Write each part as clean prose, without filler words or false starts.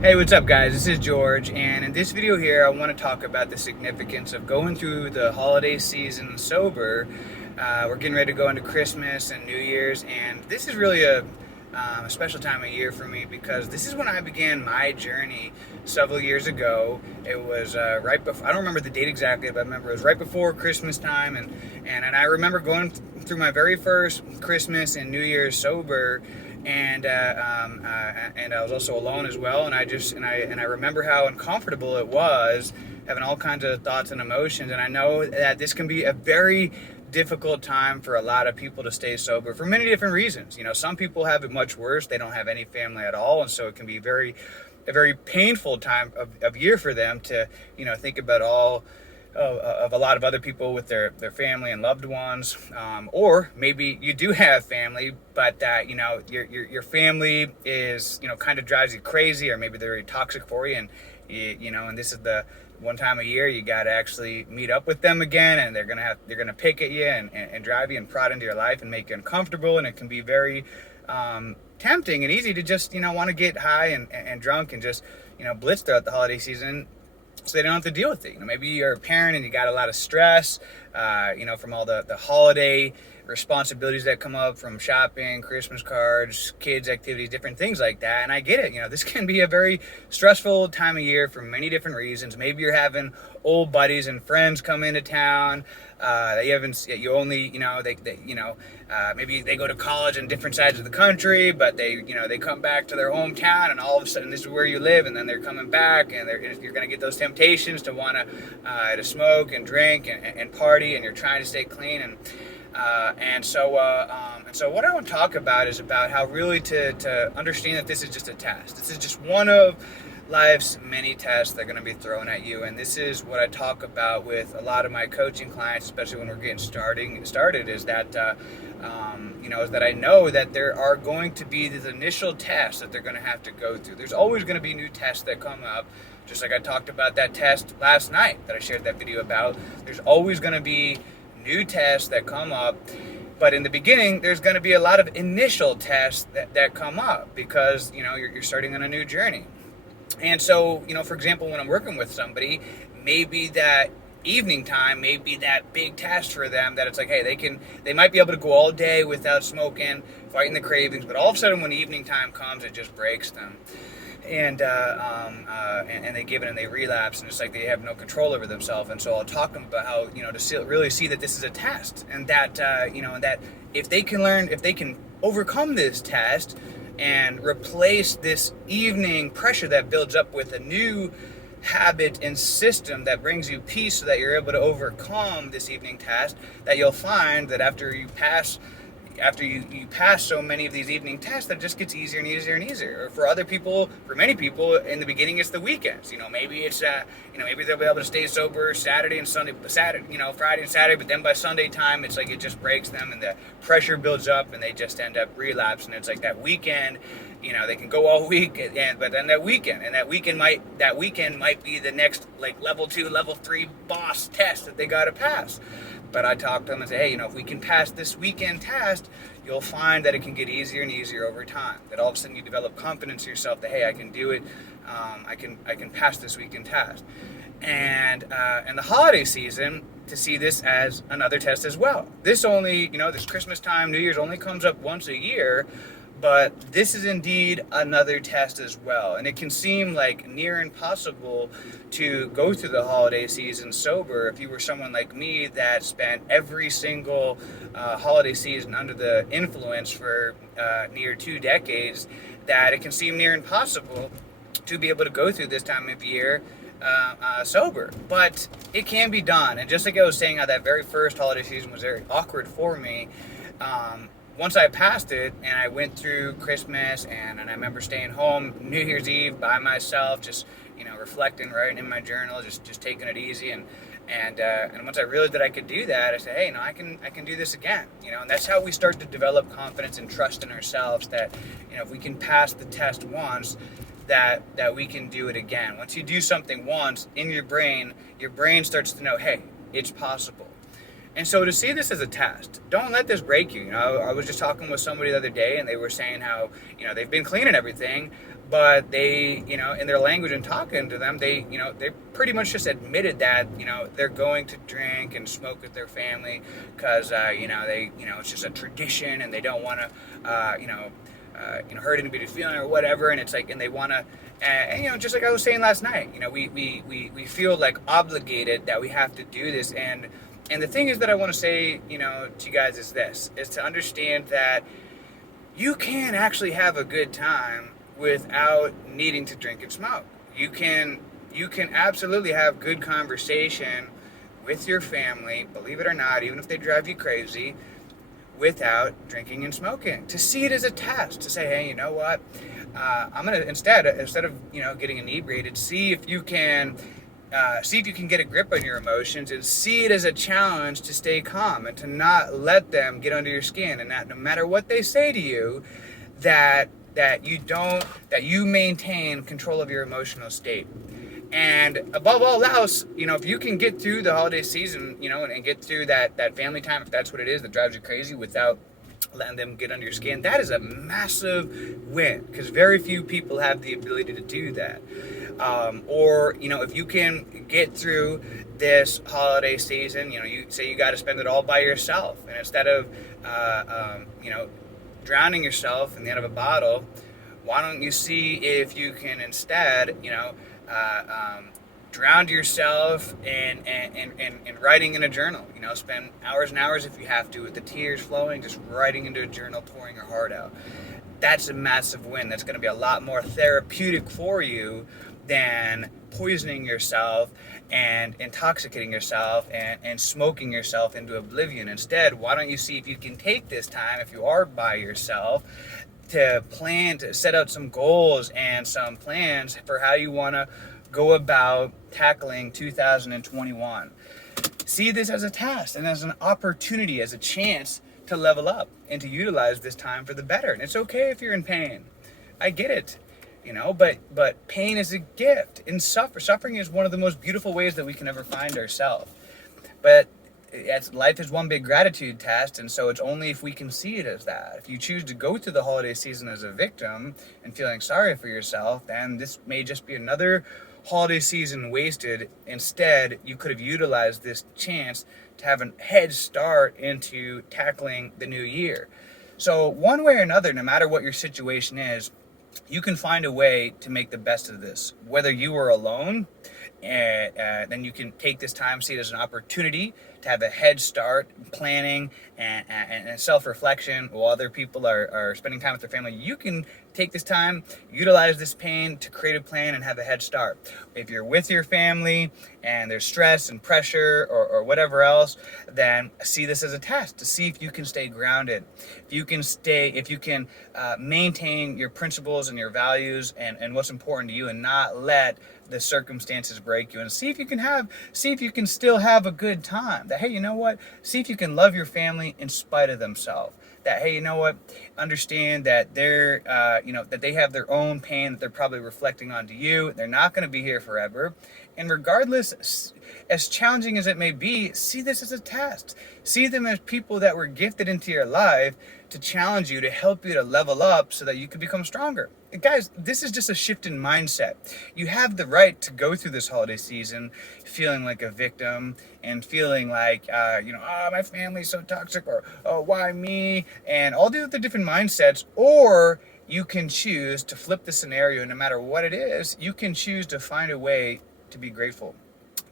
Hey, what's up guys? This is George, and in this video here I want to talk about the significance of going through the holiday season sober. We're getting ready to go into Christmas and New Year's, and this is really a special time of year for me because this is when I began my journey several years ago. It was right before, I don't remember the date exactly, but I remember it was right before Christmas time, and I remember going through my very first Christmas and New Year's sober, and I was also alone as well. And I remember how uncomfortable it was, having all kinds of thoughts and emotions. And I know that this can be a very difficult time for a lot of people to stay sober for many different reasons. You know, some people have it much worse; they don't have any family at all, and so it can be a very painful time of year for them to think about all of a lot of other people with their family and loved ones, or maybe you do have family, but your family is kind of drives you crazy, or maybe they're very toxic for you, and and this is the one time a year you got to actually meet up with them again, and they're gonna pick at you and drive you and prod into your life and make you uncomfortable, and it can be very tempting and easy to just want to get high and drunk and just blitz throughout the holiday season, so they don't have to deal with it. Maybe you're a parent and you got a lot of stress, from all the holiday responsibilities that come up from shopping, Christmas cards, kids activities, different things like that. And I get it. This can be a very stressful time of year for many different reasons. Maybe you're having old buddies and friends come into town that you only, maybe they go to college in different sides of the country, but they come back to their hometown, and all of a sudden this is where you live, and then they're coming back, and you're going to get those temptations to want to smoke and drink and party, and you're trying to stay clean, and so what I want to talk about is about how really to understand that this is just a test. This is just one of life's many tests that are going to be thrown at you, and this is what I talk about with a lot of my coaching clients, especially when we're getting started, is that is that I know that there are going to be these initial tests that they're going to have to go through. There's always going to be new tests that come up, just like I talked about that test last night that I shared that video about. There's always going to be new tests that come up, but in the beginning there's going to be a lot of initial tests that come up because you're starting on a new journey. And so, for example, when I'm working with somebody, maybe that evening time may be that big test for them, that it's like, hey, they might be able to go all day without smoking, fighting the cravings, but all of a sudden when evening time comes, it just breaks them. And they give it and they relapse, and it's like they have no control over themselves. And so I'll talk to them about how really see that this is a test, and that and that if they can overcome this test and replace this evening pressure that builds up with a new habit and system that brings you peace, so that you're able to overcome this evening test, that you'll find that after you pass so many of these evening tests, that it just gets easier and easier and easier. Or for many people, in the beginning, it's the weekends. Maybe it's maybe they'll be able to stay sober Saturday and Sunday, Friday and Saturday, but then by Sunday time, it's like it just breaks them, and the pressure builds up, and they just end up relapsing. It's like that weekend, they can go all week, but then that weekend might be the next like level 2, level 3 boss test that they got to pass. But I talk to them and say, hey, if we can pass this weekend test, you'll find that it can get easier and easier over time. That all of a sudden you develop confidence in yourself that, hey, I can do it. I can pass this weekend test. And the holiday season, to see this as another test as well. This only, this Christmas time, New Year's only comes up once a year, but this is indeed another test as well. And it can seem like near impossible to go through the holiday season sober if you were someone like me that spent every single holiday season under the influence for near 2 decades, that it can seem near impossible to be able to go through this time of year sober. But it can be done. And just like I was saying, how that very first holiday season was very awkward for me, once I passed it and I went through Christmas, and I remember staying home New Year's Eve by myself, just reflecting, writing in my journal, just taking it easy, and once I realized that I could do that, I said, hey, I can do this again, and that's how we start to develop confidence and trust in ourselves, that if we can pass the test once, that we can do it again. Once you do something once, in your brain starts to know, hey, it's possible. And so to see this as a test, don't let this break you. I was just talking with somebody the other day, and they were saying how, they've been clean and everything, but they, in their language and talking to them, they pretty much just admitted that, they're going to drink and smoke with their family because, it's just a tradition and they don't want to, hurt anybody's feeling or whatever. And it's like, and they want to, just like I was saying last night, we feel like obligated that we have to do this. And the thing is that I want to say, to you guys is to understand that you can actually have a good time without needing to drink and smoke. You can absolutely have good conversation with your family, believe it or not, even if they drive you crazy, without drinking and smoking. To see it as a test, to say, hey, you know what? I'm gonna instead of getting inebriated, see if you can get a grip on your emotions and see it as a challenge to stay calm and to not let them get under your skin, and that no matter what they say to you, that you maintain control of your emotional state. And above all else, if you can get through the holiday season, and get through that family time, if that's what it is that drives you crazy, without letting them get under your skin, that is a massive win, because very few people have the ability to do that. Or if you can get through this holiday season, you say you got to spend it all by yourself, and instead of drowning yourself in the end of a bottle, why don't you see if you can instead drown yourself in writing in a journal. Spend hours and hours if you have to, with the tears flowing, just writing into a journal, pouring your heart out. That's a massive win. That's going to be a lot more therapeutic for you than poisoning yourself and intoxicating yourself and smoking yourself into oblivion. Instead, why don't you see if you can take this time, if you are by yourself, to plan, to set out some goals and some plans for how you want to go about tackling 2021. See this as a task and as an opportunity, as a chance to level up and to utilize this time for the better. And it's okay if you're in pain. I get it, but pain is a gift. And suffering is one of the most beautiful ways that we can ever find ourselves. But life is one big gratitude test, and so it's only if we can see it as that. If you choose to go through the holiday season as a victim and feeling sorry for yourself, then this may just be another holiday season wasted. Instead, you could have utilized this chance to have a head start into tackling the new year. So one way or another, no matter what your situation is, you can find a way to make the best of this. Whether you are alone, then you can take this time, see it as an opportunity to have a head start planning and self-reflection while other people are spending time with their family. You can take this time, utilize this pain to create a plan and have a head start. If you're with your family and there's stress and pressure or whatever else, then see this as a test to see if you can stay grounded, if you can maintain your principles and your values and what's important to you, and not let the circumstances break you, and see if you can still have a good time. That, hey, you know what? See if you can love your family in spite of themselves. That, hey, you know what? Understand that they're, that they have their own pain that they're probably reflecting onto you. They're not going to be here forever. And regardless, as challenging as it may be, see this as a test. See them as people that were gifted into your life to challenge you, to help you to level up so that you can become stronger. Guys, this is just a shift in mindset. You have the right to go through this holiday season feeling like a victim and feeling like, my family's so toxic, or, oh, why me? And all the other different mindsets. Or you can choose to flip the scenario. No matter what it is, you can choose to find a way to be grateful.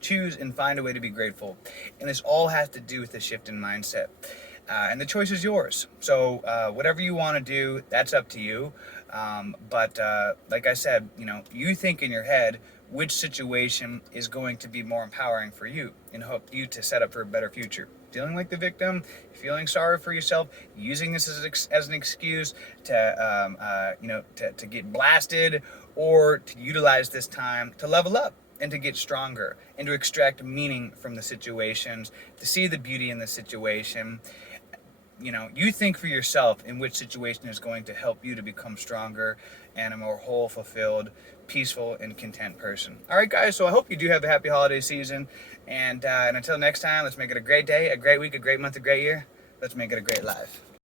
Choose and find a way to be grateful. And this all has to do with the shift in mindset. And the choice is yours. So whatever you want to do, that's up to you. But like I said, you think in your head which situation is going to be more empowering for you and help you to set up for a better future. Feeling like the victim, feeling sorry for yourself, using this as an excuse to get blasted, or to utilize this time to level up and to get stronger and to extract meaning from the situations, to see the beauty in the situation. You think for yourself in which situation is going to help you to become stronger and a more whole, fulfilled, peaceful, and content person. All right, guys, so I hope you do have a happy holiday season. And until next time, let's make it a great day, a great week, a great month, a great year. Let's make it a great life.